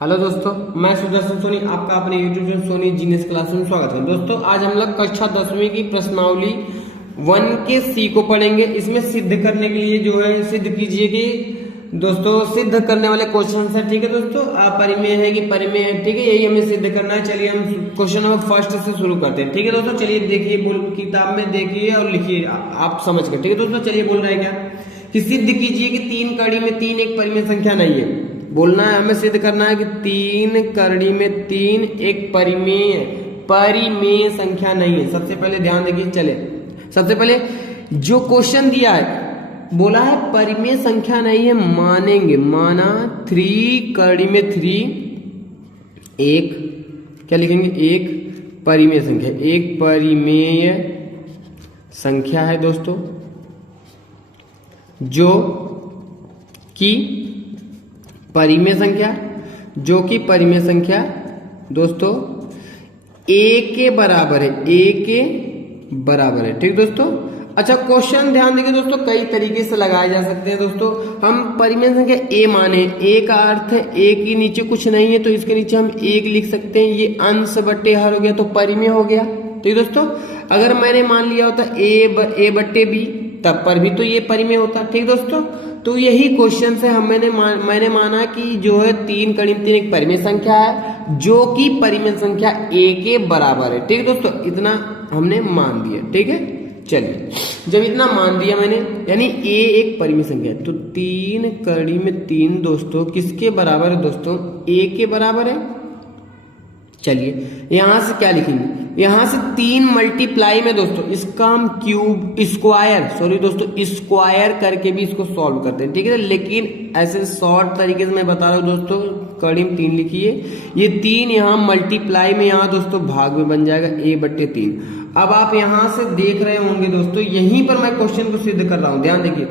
Hello दोस्तों, मैं सुदर्शन सोनी आपका अपने YouTube channel Soni genius class में स्वागत है। दोस्तों आज हम लोग कक्षा 10वीं की प्रश्नावली 1 के सी को पढ़ेंगे। इसमें सिद्ध करने के लिए जो है सिद्ध कीजिए कि दोस्तों सिद्ध करने वाले क्वेश्चन है। ठीक है दोस्तों, अपरिमेय है कि परिमेय है, ठीक है, यही हमें सिद्ध करना है। चलिए हम क्वेश्चन नंबर फर्स्ट से शुरू करते हैं। ठीक है दोस्तों, चलिए देखिए किताब में देखिए और लिखिए आप समझ कर। ठीक है दोस्तों, चलिए बोल रहा है क्या कि सिद्ध कीजिए कि 3 कड़ी में 3 एक परिमेय संख्या नहीं है। बोलना है हमें, सिद्ध करना है कि 3 कड़ी में 3 एक परिमेय संख्या नहीं है। सबसे पहले ध्यान देखिए, चले सबसे पहले जो क्वेश्चन दिया है बोला है परिमेय संख्या नहीं है, मानेंगे, माना 3 कड़ी में 3 एक क्या लिखेंगे, एक परिमेय संख्या, एक परिमेय संख्या है दोस्तों, जो कि परिमेय संख्या, जो कि परिमेय संख्या दोस्तों a के बराबर है, a के बराबर है। ठीक दोस्तों, अच्छा क्वेश्चन ध्यान देखिए दोस्तों, कई तरीके से लगाए जा सकते हैं दोस्तों। हम परिमेय संख्या a माने, a का अर्थ है a के नीचे कुछ नहीं है तो इसके नीचे हम 1 लिख सकते हैं। ये अंश बट्टे हर हो गया तो परिमेय हो गया। ठीक दोस्तों, अगर मैंने मान लिया होता a बट्टे b तब पर भी तो ये परिमेय होता। ठीक दोस्तों, तो यही क्वेश्चन से मैंने माना कि जो है 3 कड़ी में 3 एक परिमेय संख्या है जो कि परिमेय संख्या a के बराबर है। ठीक दोस्तों, इतना हमने मान दिया। ठीक है, चलिए जब इतना मान दिया मैंने, यानी a एक परिमेय संख्या है, तो 3 कड़ी में 3 दोस्तों किसके बराबर है दोस्तों, a के बराबर है। चलिए यहां से क्या लिखेंगे, यहां से 3 मल्टीप्लाई में दोस्तों इसका हम स्क्वायर करके भी इसको सॉल्व करते हैं। ठीक है, लेकिन ऐसे शॉर्ट तरीके से मैं बता रहा हूं दोस्तों, कड़ी में 3 लिखिए, ये 3 यहाँ मल्टीप्लाई में यहाँ दोस्तों भाग में बन जाएगा a बट्टे 3। अब आप यहां से देख रहे होंगे दोस्तों, यहीं पर मैं क्वेश्चन को सिद्ध कर रहा हूं, ध्यान देखिए,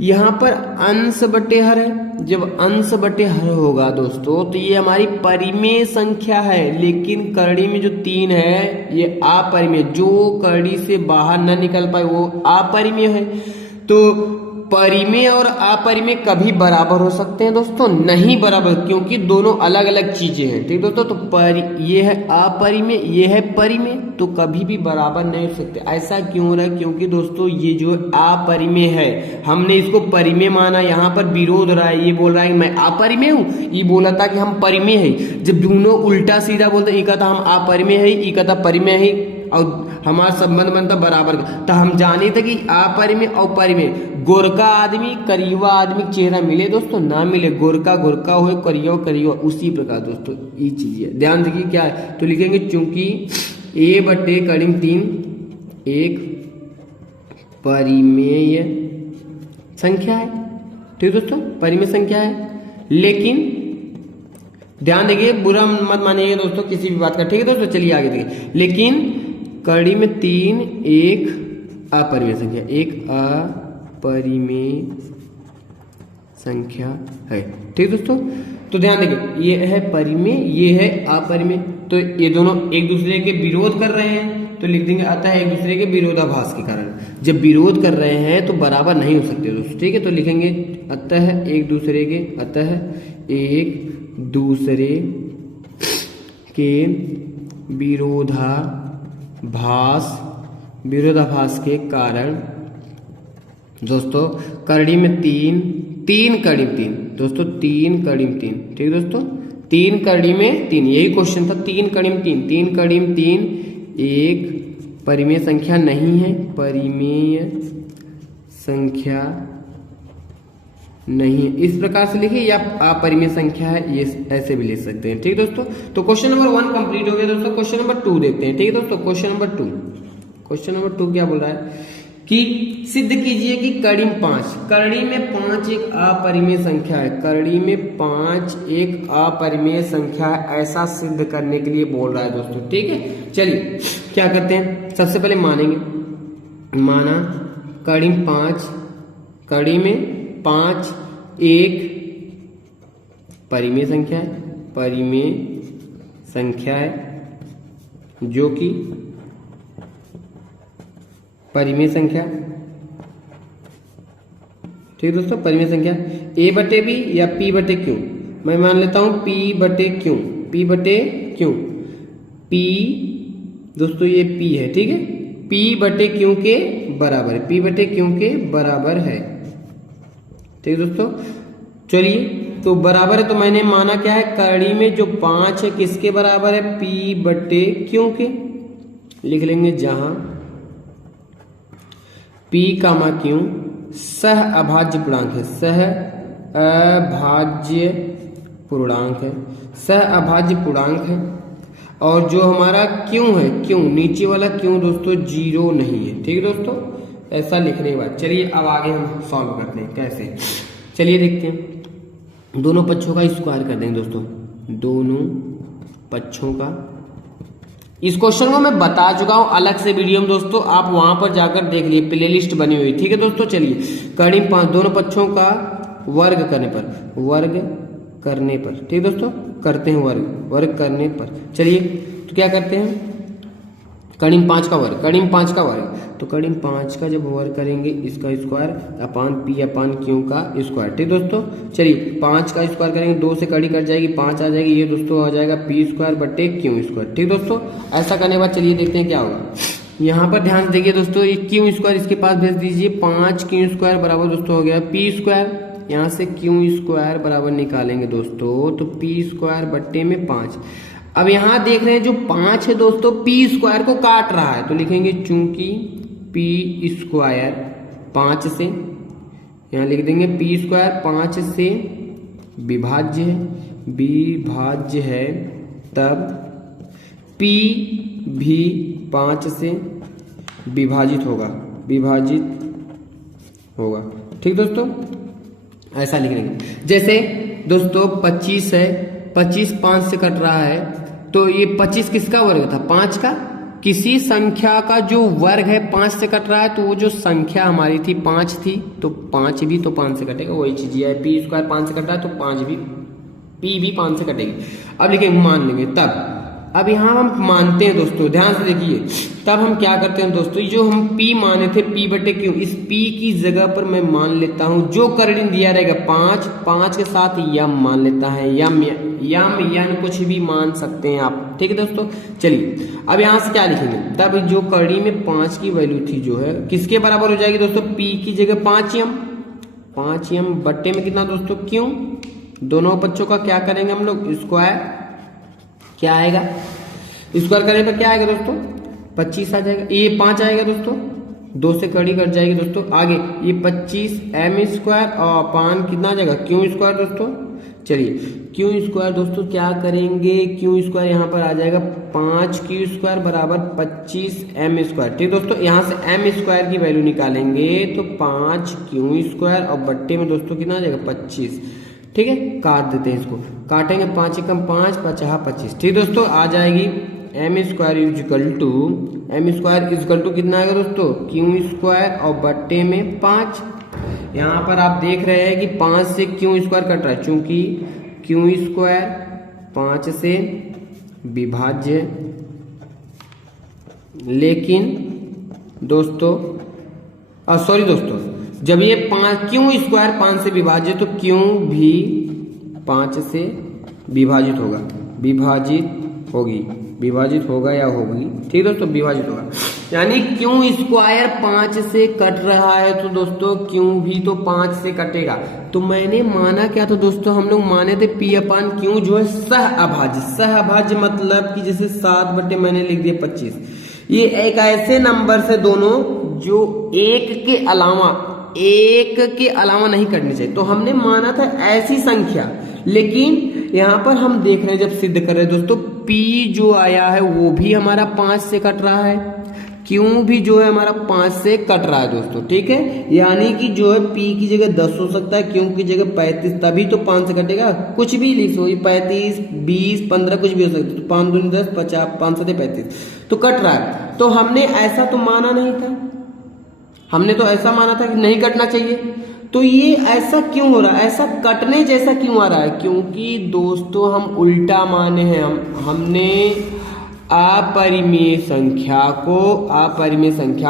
यहां पर अंश बट्टे हर है। जब अंश बट्टे हर होगा दोस्तों तो ये हमारी परिमेय संख्या है, लेकिन कड़ी में जो 3 है ये अपरिमेय, जो कड़ी से बाहर न निकल पाए वो अपरिमेय है। तो परिमेय और अपरिमेय कभी बराबर हो सकते हैं दोस्तों, नहीं बराबर, क्योंकि दोनों अलग अलग चीजें हैं। ठीक दोस्तों, तो ये है अपरिमेय, ये है परिमेय, तो कभी भी बराबर नहीं हो सकते। ऐसा क्यों हो रहा है, क्योंकि दोस्तों ये जो अपरिमेय है हमने इसको परिमेय माना, यहाँ पर विरोध हो रहा है, ये बोल रहा है कि मैं अपरिमेय हूँ, ये बोला था कि हम परिमेय है। जब दोनों उल्टा सीधा बोलते, ये कहता हम अपरिमेय है, ये कहता परिमेय है, और हमारा संबंध बनता बराबर का, तो हम जाने थे कि अपरिमेय और परिमेय, गोरका आदमी करियुआ आदमी चेहरा मिले दोस्तों, ना मिले, गोरका गोरका हो, करियुआ करियुआ, उसी प्रकार दोस्तों ये चीज है। ध्यान देखिए क्या है, तो लिखेंगे चूंकि a बट्टे कड़ी में 3 एक परिमेय संख्या है। ठीक दोस्तों, परिमेय संख्या है, लेकिन ध्यान देखिए, बुरा मत मानिएगा दोस्तों किसी भी बात का। ठीक है दोस्तों, चलिए आगे देखिए, लेकिन कड़ी में 3 एक अपरिमेय संख्या, एक अपरिमेय संख्या है। ठीक दोस्तों, तो ध्यान देखिए, ये है परिमेय, ये है अपरिमेय, तो ये दोनों एक दूसरे के विरोध कर रहे हैं, तो लिख देंगे अतः एक दूसरे के विरोधाभास के कारण। जब विरोध कर रहे हैं तो बराबर नहीं हो सकते दोस्तों। ठीक है, तो लिखेंगे अतः एक दूसरे के, अतः एक दूसरे के विरोधाभास के कारण दोस्तों कड़ी में 3 कड़ी में 3 दोस्तों, 3 कड़ी में 3। ठीक दोस्तों, 3 कड़ी में 3, यही क्वेश्चन था, 3 कड़ी में 3 कड़ी में 3 एक परिमेय संख्या नहीं है, परिमेय संख्या नहीं है, इस प्रकार से लिखिए, या अपरिमेय संख्या है, ये ऐसे भी लिख सकते हैं। ठीक दोस्तों, तो क्वेश्चन नंबर 1 कंप्लीट हो गया दोस्तों। क्वेश्चन नंबर 2 देखते हैं। ठीक है दोस्तों, क्वेश्चन नंबर 2 क्या बोल रहा है कि सिद्ध कीजिए कि कड़ी में 5 एक अपरिमेय संख्या है, कड़ी में 5 एक अपरिमेय संख्या है, ऐसा सिद्ध करने के लिए बोल रहा है दोस्तों। ठीक है, चलिए क्या करते हैं, सबसे पहले मानेंगे, माना कड़ी में 5 एक परिमेय संख्या है, जो कि परिमेय संख्या, ठीक है दोस्तों, परिमेय संख्या a बटे b या p बटे q, मैं मान लेता हूं P बटे क्यू, P बटे क्यू, P दोस्तों ये P है, ठीक है, P बटे क्यू के बराबर है, P बटे क्यू के बराबर है, ठीक है दोस्तों। चलिए तो बराबर है, तो मैंने माना क्या है, कड़ी में जो 5 है किसके बराबर है, P बटे क्यू के। लिख लेंगे जहां P कामा क्यू सह अभाज्य पूर्णांक है, सह अभाज्य पूर्णांक है, सह अभाज्य पूर्णांक है, और जो हमारा क्यू है, क्यू नीचे वाला क्यू दोस्तों 0 नहीं है, ठीक है दोस्तों। ऐसा लिखने के बाद चलिए अब आगे हम सॉल्व करते हैं कैसे, चलिए देखते हैं। दोनों पक्षों का स्क्वायर कर देंगे दोस्तों, दोनों पक्षों का। इस क्वेश्चन को मैं बता चुका हूं अलग से वीडियो में दोस्तों, आप वहां पर जाकर देख लिए, प्ले लिस्ट बनी हुई, ठीक है दोस्तों। चलिए कड़ी 5 दोनों पक्षों का वर्ग करने पर, वर्ग करने पर, ठीक है दोस्तों, करते हैं वर्ग, वर्ग करने पर। चलिए तो क्या करते हैं, कड़ी 5 का वर्ग, कड़ी 5 का वर्ग, तो कड़ी 5 का जब वर्ग करेंगे इसका स्क्वायर अपान P अपान क्यू का स्क्वायर, ठीक दोस्तों। चलिए 5 का स्क्वायर करेंगे, 2 से कड़ी कट जाएगी, 5 आ जाएगी, ये दोस्तों आ जाएगा P स्क्वायर बटे क्यू स्क्वायर, ठीक दोस्तों। ऐसा करने के बाद चलिए देखते हैं क्या होगा। यहाँ पर ध्यान देखिए दोस्तों, ये क्यू स्क्वायर इसके पास भेज दीजिए, 5 क्यू स्क्वायर बराबर दोस्तों हो गया P स्क्वायर, यहाँ से क्यू स्क्वायर बराबर निकालेंगे दोस्तों, तो P स्क्वायर बट्टे में 5। अब यहां देख रहे हैं जो 5 है दोस्तों P स्क्वायर को काट रहा है, तो लिखेंगे चूंकि P स्क्वायर 5 से, यहां लिख देंगे P स्क्वायर 5 से विभाज्य है, विभाज्य है, तब P भी 5 से विभाजित होगा, विभाजित होगा, ठीक दोस्तों। ऐसा लिख देंगे। जैसे दोस्तों 25 है, 25 5 से कट रहा है, तो ये 25 किसका वर्ग था, 5 का। किसी संख्या का जो वर्ग है 5 से कट रहा है, तो वो जो संख्या हमारी थी 5 थी, तो 5 भी तो 5 से कटेगा, वही चीज है, P स्क्वायर 5 से कट रहा है तो 5 भी, P भी 5 से कटेगी। अब लिखेंगे मान लेंगे तब, अब यहां हम मानते हैं दोस्तों, ध्यान से देखिए, तब हम क्या करते हैं दोस्तों, जो हम P माने थे P बटे क्यू, इस P की जगह पर मैं मान लेता हूं जो करीब दिया रहेगा 5, 5 के साथ यम मान लेता है, यम यम कुछ भी मान सकते हैं आप, ठीक है दोस्तों। चलिए अब यहां से क्या लिखेंगे, तब जो कड़ी में 5 की वैल्यू थी जो है किसके बराबर हो जाएगी दोस्तों, P की जगह 5 यम बट्टे में कितना दोस्तों क्यू, दोनों पक्षों का क्या करेंगे हम लोग स्क्वायर, क्या आएगा स्क्वायर करने पर क्या आएगा दोस्तों 25 आ जाएगा, ये 5 आएगा दोस्तों, 2 से कड़ी कट जाएगी दोस्तों, आगे ये 25 m स्क्वायर और अपान कितना आ जाएगा क्यू स्क्वायर दोस्तों। चलिए क्यू स्क्वायर दोस्तों क्या करेंगे, क्यू स्क्वायर यहाँ पर आ जाएगा 5 क्यू स्क्वायर बराबर 25 m स्क्वायर, ठीक दोस्तों। यहाँ से m स्क्वायर की वैल्यू निकालेंगे तो 5 क्यू स्क्वायर और बट्टे में दोस्तों कितना आ जाएगा 25, ठीक है। काट देते हैं इसको, काटेंगे 5 एकम 5 5 25, ठीक दोस्तों। आ जाएगी m स्क्वायर इक्वल टू कितना आएगा दोस्तों क्यू स्क्वायर और बट्टे में 5। यहाँ पर आप देख रहे हैं कि 5 से क्यू स्क्वायर कट रहा है, चूंकि क्यू स्क्वायर 5 से विभाज्य, लेकिन दोस्तों सॉरी दोस्तों, जब ये 5 क्यू स्क्वायर 5 से विभाज्य तो क्यू भी 5 से विभाजित होगा, विभाजित होगा या होगी, ठीक दोस्तों, विभाजित होगा। यानी क्यू स्क्वायर 5 से कट रहा है तो दोस्तों क्यू भी तो 5 से कटेगा। तो मैंने माना क्या था दोस्तों, हम लोग माने थे P अपान क्यू जो है सह अभाज्य मतलब कि जैसे 7 बटे मैंने लिख दिया 25, ये एक ऐसे नंबर से दोनों जो एक के अलावा नहीं कटने चाहिए। तो हमने माना था ऐसी संख्या, लेकिन यहाँ पर हम देख रहे हैं जब सिद्ध कर रहे हैं दोस्तों, P जो आया है वो भी हमारा 5 से कट रहा है, Q भी जो है हमारा 5 से कट रहा है दोस्तों, ठीक है। यानी कि जो है P की जगह 10 हो सकता है, Q की जगह 35, तभी तो 5 से कटेगा। कुछ भी लिख सो, 35 20 15 कुछ भी हो सकता है, तो 5 दूनी 10 50 5 7 35 तो कट रहा है। तो हमने ऐसा तो माना नहीं था, हमने तो ऐसा माना था कि नहीं कटना चाहिए। तो ये ऐसा क्यों हो रहा है, ऐसा कटने जैसा क्यों आ रहा है, क्योंकि दोस्तों हम उल्टा माने हैं, हमने अपरिमेय संख्या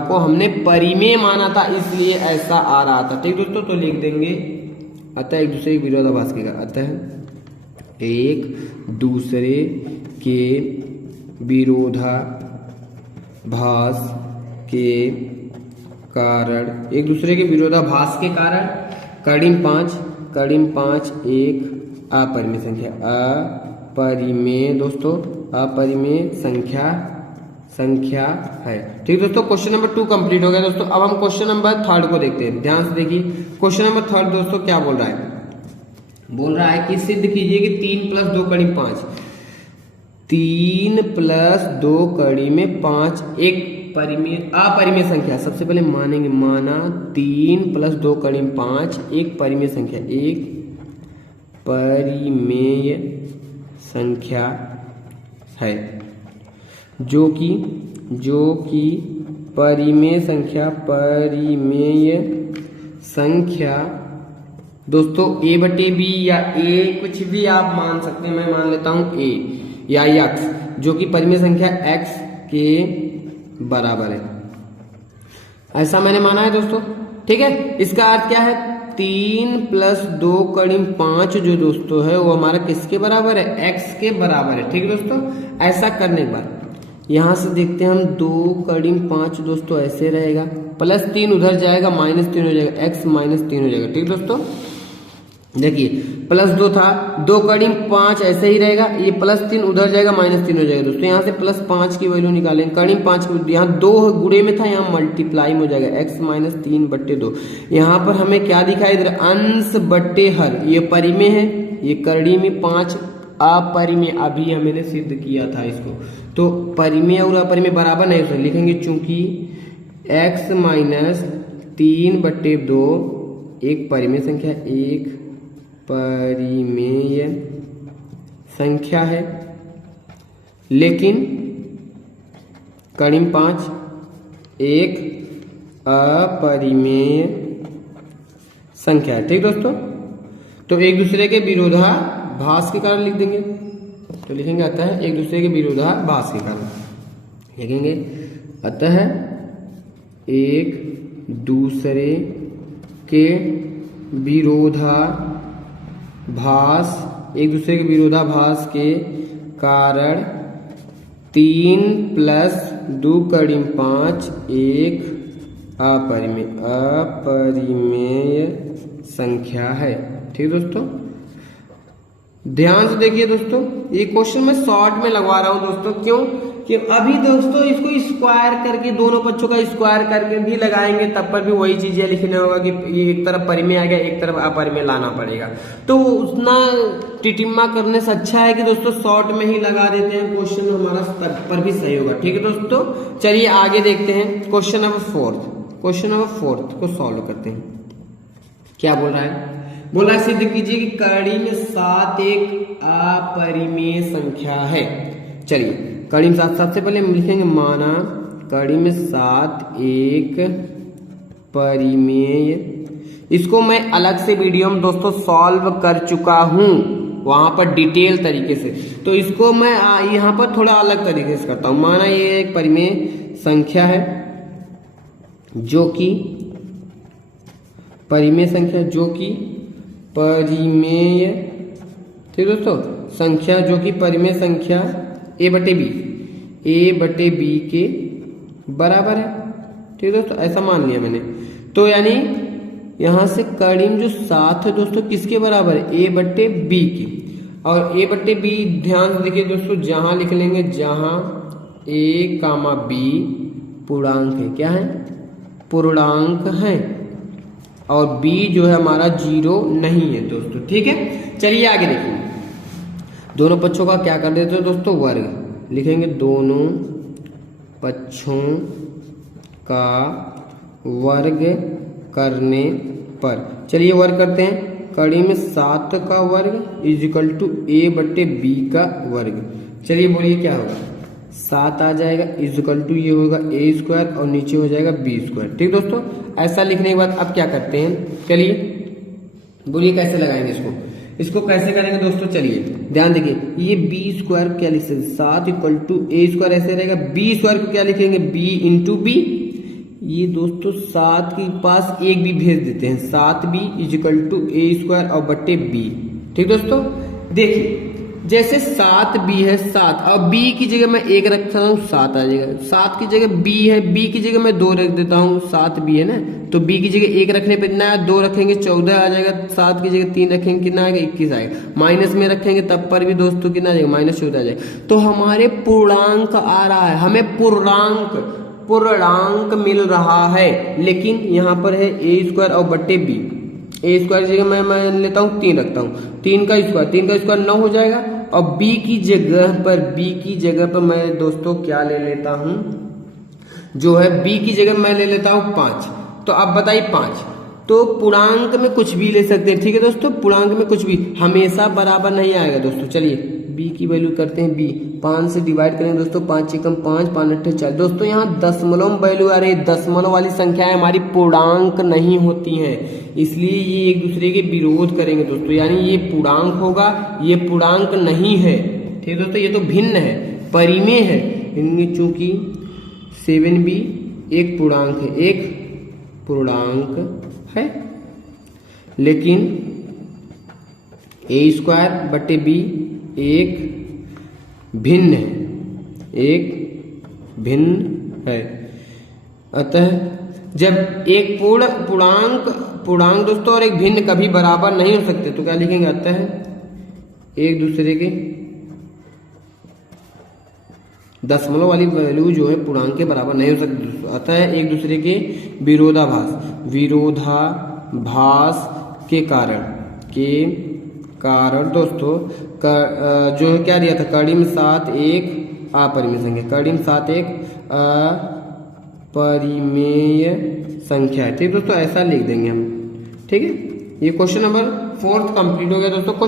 को हमने परिमेय माना था, इसलिए ऐसा आ रहा था, ठीक दोस्तों। तो लिख देंगे अतः एक दूसरे के विरोधाभास के कारण, अतः एक दूसरे के विरोधाभास के कारण, एक दूसरे के विरोधाभास के कारण कड़िम पाँच एक अपरिमेय संख्या, अपरिमेय दोस्तों अपरिमेय संख्या है। ठीक दोस्तों, क्वेश्चन नंबर 2 कंप्लीट हो गया दोस्तों। अब हम क्वेश्चन नंबर 3 को देखते हैं, ध्यान से देखिए। क्वेश्चन नंबर 3 दोस्तों क्या बोल रहा है, बोल रहा है कि सिद्ध कीजिए कि 3 + 2 कड़ी 5, 3 + 2 कड़ी में 5 एक अपरिमेय संख्या। सबसे पहले मानेंगे, माना 3 + 2 कड़ी में 5 एक परिमेय संख्या, एक परिमेय संख्या है, जो कि परिमेय संख्या दोस्तों a/b या a कुछ भी आप मान सकते हैं, मैं मान लेता हूं a या x, जो कि परिमेय संख्या x के बराबर है, ऐसा मैंने माना है दोस्तों। ठीक है, इसका अर्थ क्या है, 3 + 2 कड़ी 5 जो दोस्तों है वो हमारा किसके बराबर है, x के बराबर है। ठीक है दोस्तों, ऐसा करने के बाद यहां से देखते हैं हम 2 कड़ी 5 दोस्तों ऐसे रहेगा, +3 उधर जाएगा, -3 हो जाएगा, x -3 हो जाएगा। ठीक दोस्तों, देखिए +2 था, 2 कड़ी 5 ऐसे ही रहेगा, ये +3 उधर जाएगा, -3 हो जाएगा दोस्तों। यहाँ से +5 की वैल्यू निकालेंगे, कड़ी 5 यहाँ 2 गुणे में था, यहाँ मल्टीप्लाई में हो जाएगा, x -3/2। यहाँ पर हमें क्या दिखाई दे रहा है, अंश बट्टे हर, ये परिमेय है, ये कड़ी में 5 अपरिमेय, अभी हमने सिद्ध किया था इसको। तो परिमेय और अपरिमेय बराबर नहीं हो, लिखेंगे चूंकि x -3/2 एक परिमेय संख्या, एक परिमेय संख्या है, लेकिन कड़ी 5 एक अपरिमेय संख्या है। ठीक दोस्तों, तो एक दूसरे के विरोधाभास के कारण लिख देंगे, तो लिखेंगे अतः एक दूसरे के विरोधाभास के कारण लिखेंगे, अतः एक दूसरे के विरोधाभास के कारण 3 + 2 कड़ी 5 एक अपरिमेय संख्या है। ठीक दोस्तों, ध्यान से देखिए दोस्तों, ये क्वेश्चन मैं शॉर्ट में लगवा रहा हूं दोस्तों, क्यों कि अभी दोस्तों इसको स्क्वायर करके, दोनों पक्षों का स्क्वायर करके भी लगाएंगे, तब पर भी वही चीजें लिखने होगा कि ये एक तरफ परिमेय आ गया, एक तरफ अपरिमेय लाना पड़ेगा। तो उतना टिटिम्मा करने से अच्छा है कि दोस्तों शॉर्ट में ही लगा देते हैं, क्वेश्चन हमारा तब पर भी सही होगा। ठीक है दोस्तों, चलिए आगे देखते हैं क्वेश्चन नंबर 4 को सॉल्व करते हैं। क्या बोल रहा है, बोल रहा है सिद्ध कीजिए कि कड़ी में 7 एक अपरिमेय संख्या है। चलिए कड़ी में 7, सबसे पहले हम लिखेंगे, माना कड़ी में 7 एक परिमेय, इसको मैं अलग से वीडियो में दोस्तों सॉल्व कर चुका हूं, वहां पर डिटेल तरीके से, तो इसको मैं यहाँ पर थोड़ा अलग तरीके से करता हूं। माना ये एक परिमेय संख्या है, जो कि परिमेय, ठीक दोस्तों, संख्या जो कि परिमेय संख्या a/b के बराबर है। ठीक दोस्तों, ऐसा मान लिया मैंने, तो यानी यहां से कड़ी में जो 7 है दोस्तों किसके बराबर है, a/b की, और a/b ध्यान से देखिए दोस्तों, जहां लिख लेंगे, जहां a, b पूर्णांक है, क्या है, पूर्णांक है, और b जो है हमारा 0 नहीं है दोस्तों। ठीक है, चलिए आगे देखिए, दोनों पक्षों का क्या कर देते हैं दोस्तों, वर्ग लिखेंगे, दोनों पक्षों का वर्ग करने पर, चलिए वर्ग करते हैं, कड़ी में 7 का वर्ग = a/b का वर्ग। चलिए बोलिए क्या होगा, 7 आ जाएगा, = ये होगा a² और नीचे हो जाएगा b²। ठीक दोस्तों, ऐसा लिखने के बाद अब क्या करते हैं, चलिए बोलिए कैसे लगाएंगे इसको कैसे करेंगे दोस्तों। चलिए ध्यान देखिए, ये b² क्या लिख सकते, 7 = a² ऐसे रहेगा, b² को क्या लिखेंगे, b × b, ये दोस्तों 7 के पास एक भी भेज देते हैं, 7b = a² और बट्टे b। ठीक दोस्तों, देखिए जैसे 7b है 7, अब b की जगह मैं 1 रखता हूँ 7 आ जाएगा, 7 की जगह b है, b की जगह मैं 2 रख देता हूँ, 7b है ना, तो b की जगह 1 रखने पे कितना है, 2 रखेंगे 14 आ जाएगा, 7 की जगह 3 रखेंगे कितना आएगा 21 आएगा, माइनस में रखेंगे तब पर भी दोस्तों कितना आ जाएगा -14 आ जाएगा। तो हमारे पूर्णांक आ रहा है, हमें पूर्णांक मिल रहा है, लेकिन यहाँ पर है a² और बट्टे b, a² की जगह मैं लेता हूँ 3 रखता हूँ, 3 का स्क्वायर 9 हो जाएगा, और b की जगह पर मैं दोस्तों क्या ले लेता हूँ, जो है b की जगह मैं ले लेता हूँ 5। तो अब बताइए 5, तो पूर्णांक में कुछ भी ले सकते हैं, ठीक है दोस्तों, पूर्णांक में कुछ भी हमेशा बराबर नहीं आएगा दोस्तों। चलिए b की वैल्यू करते हैं, b 5 से डिवाइड करेंगे दोस्तों, 5 एकम 5, 5 अट्ठे 4। दोस्तों यहाँ दशमलव में वैल्यू आ रही है, दशमलव वाली संख्याएं हमारी पूर्णांक नहीं होती हैं, इसलिए ये एक दूसरे के विरोध करेंगे दोस्तों, यानी ये पूर्णांक होगा, ये पूर्णांक नहीं है, ठीक है दोस्तों, ये तो भिन्न है, परिमेय है, इनमें चूंकि 7b एक पूर्णांक है, लेकिन a² बटे b एक भिन्न है, अतः जब एक पूर्णांक दोस्तों और एक भिन्न कभी बराबर नहीं हो सकते, तो क्या लिखेंगे, अतः एक दूसरे के दशमलव वाली वैल्यू जो है पूर्णांक के बराबर नहीं हो सकती दोस्तों, अतः एक दूसरे के विरोधाभास के कारण दोस्तों जो क्या दिया था, कड़िम 7 एक अपरिमेय संख्या, कड़िम 7 एक अपरिमेय संख्या है, ठीक दोस्तों, ऐसा लिख देंगे हम, ठीक है। ये क्वेश्चन नंबर 4 कंप्लीट हो गया दोस्तों।